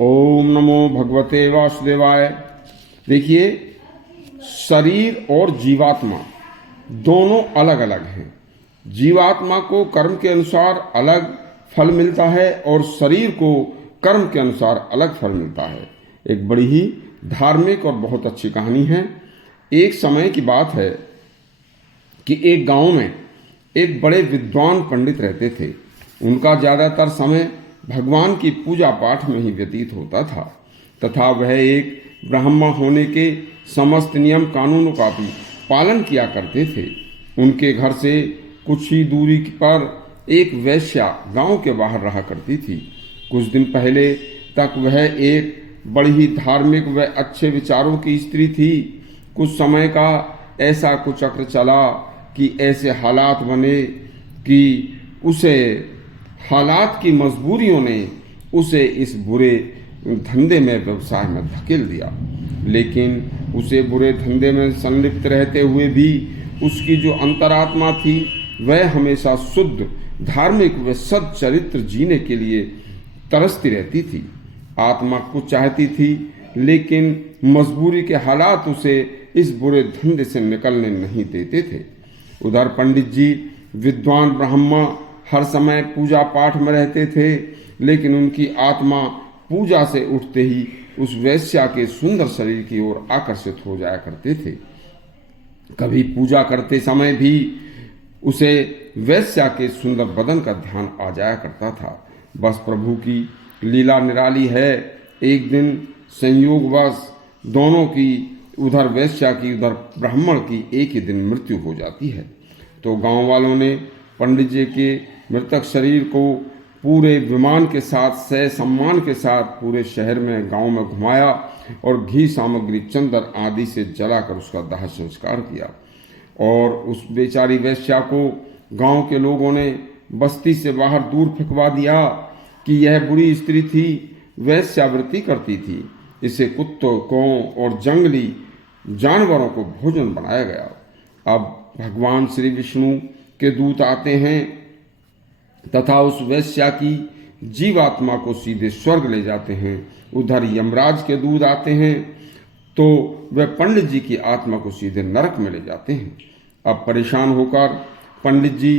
ओम नमो भगवते वासुदेवाय। देखिए, शरीर और जीवात्मा दोनों अलग अलग हैं। जीवात्मा को कर्म के अनुसार अलग फल मिलता है और शरीर को कर्म के अनुसार अलग फल मिलता है। एक बड़ी ही धार्मिक और बहुत अच्छी कहानी है। एक समय की बात है कि एक गांव में एक बड़े विद्वान पंडित रहते थे। उनका ज़्यादातर समय भगवान की पूजा पाठ में ही व्यतीत होता था तथा वह एक ब्राह्मण होने के समस्त नियम कानूनों का भी पालन किया करते थे। उनके घर से कुछ ही दूरी पर एक वेश्या गांव के बाहर रहा करती थी। कुछ दिन पहले तक वह एक बड़ी ही धार्मिक व अच्छे विचारों की स्त्री थी। कुछ समय का ऐसा कुचक्र चला कि ऐसे हालात बने कि उसे हालात की मजबूरियों ने उसे इस बुरे धंधे में व्यवसाय में धकेल दिया। लेकिन उसे बुरे धंधे में संलिप्त रहते हुए भी उसकी जो अंतरात्मा थी वह हमेशा शुद्ध धार्मिक व सच्चरित्र जीने के लिए तरसती रहती थी। आत्मा कुछ चाहती थी लेकिन मजबूरी के हालात उसे इस बुरे धंधे से निकलने नहीं देते थे। उधर पंडित जी विद्वान ब्राह्मण हर समय पूजा पाठ में रहते थे, लेकिन उनकी आत्मा पूजा से उठते ही उस वेश्या के सुंदर शरीर की ओर आकर्षित हो जाया करते थे। कभी पूजा करते समय भी उसे वेश्या के सुंदर बदन का ध्यान आ जाया करता था। बस प्रभु की लीला निराली है। एक दिन संयोगवश दोनों की, उधर वेश्या की उधर ब्राह्मण की, एक ही दिन मृत्यु हो जाती है। तो गांव वालों ने पंडित जी के मृतक शरीर को पूरे विमान के साथ सह सम्मान के साथ पूरे शहर में गांव में घुमाया और घी सामग्री चंदन आदि से जलाकर उसका दाह संस्कार किया। और उस बेचारी वेश्या को गांव के लोगों ने बस्ती से बाहर दूर फेंकवा दिया कि यह बुरी स्त्री थी, वेश्यावृत्ति करती थी। इसे कुत्तों को और जंगली जानवरों को भोजन बनाया गया। अब भगवान श्री विष्णु के दूत आते हैं तथा उस वेश्या की जीवात्मा को सीधे स्वर्ग ले जाते हैं। उधर यमराज के दूत आते हैं तो वह पंडित जी की आत्मा को सीधे नरक में ले जाते हैं। अब परेशान होकर पंडित जी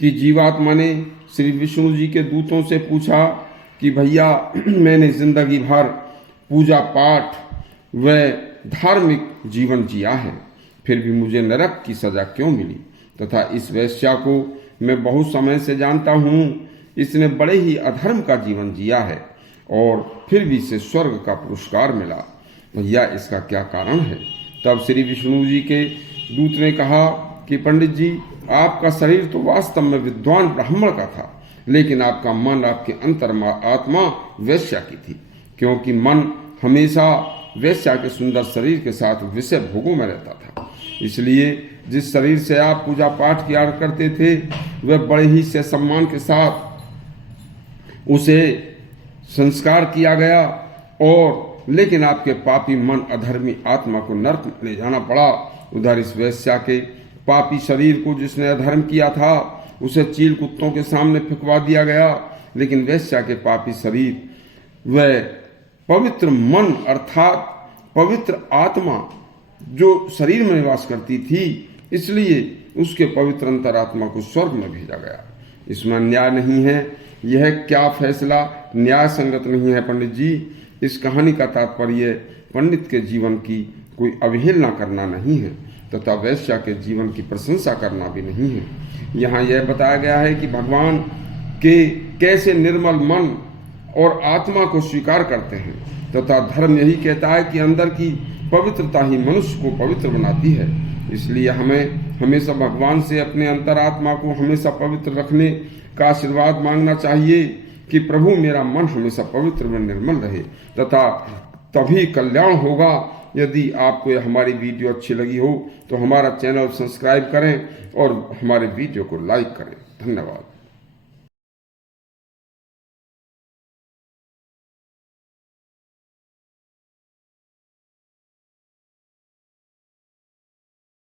की जीवात्मा ने श्री विष्णु जी के दूतों से पूछा कि भैया, मैंने जिंदगी भर पूजा पाठ व धार्मिक जीवन जिया है, फिर भी मुझे नरक की सजा क्यों मिली? तथा इस वेश्या को मैं बहुत समय से जानता हूँ, इसने बड़े ही अधर्म का जीवन जिया है और फिर भी इसे स्वर्ग का पुरस्कार मिला। भैया, इसका क्या कारण है? तब श्री विष्णु जी के दूत ने कहा कि पंडित जी, आपका शरीर तो वास्तव में विद्वान ब्राह्मण का था, लेकिन आपका मन, आपके अंतर्मा आत्मा वेश्या की थी, क्योंकि मन हमेशा वेश्या के सुंदर शरीर के साथ विषय भोगों में रहता था। इसलिए जिस शरीर से आप पूजा पाठ किया करते थे वह बड़े ही से सम्मान के साथ उसे संस्कार किया गया, और लेकिन आपके पापी मन अधर्मी आत्मा को नरक ले जाना पड़ा। उधर इस वेश्या के पापी शरीर को जिसने अधर्म किया था उसे चील कुत्तों के सामने फेंकवा दिया गया, लेकिन वेश्या के पापी शरीर वह पवित्र मन अर्थात पवित्र आत्मा जो शरीर में निवास करती थी, इसलिए उसके पवित्र अंतरात्मा को स्वर्ग में भेजा गया। इसमें अन्याय नहीं है। यह क्या फैसला न्याय संगत नहीं है पंडित जी। इस कहानी का तात्पर्य पंडित के जीवन की कोई अवहेलना करना नहीं है तथा वैश्या के जीवन की प्रशंसा करना भी नहीं है। यहाँ यह बताया गया है कि भगवान के कैसे निर्मल मन और आत्मा को स्वीकार करते हैं तथा धर्म यही कहता है कि अंदर की पवित्रता ही मनुष्य को पवित्र बनाती है। इसलिए हमें हमेशा भगवान से अपने अंतरात्मा को हमेशा पवित्र रखने का आशीर्वाद मांगना चाहिए कि प्रभु, मेरा मन हमेशा पवित्र व निर्मल रहे तथा तभी कल्याण होगा। यदि आपको हमारी वीडियो अच्छी लगी हो तो हमारा चैनल सब्सक्राइब करें और हमारे वीडियो को लाइक करें। धन्यवाद।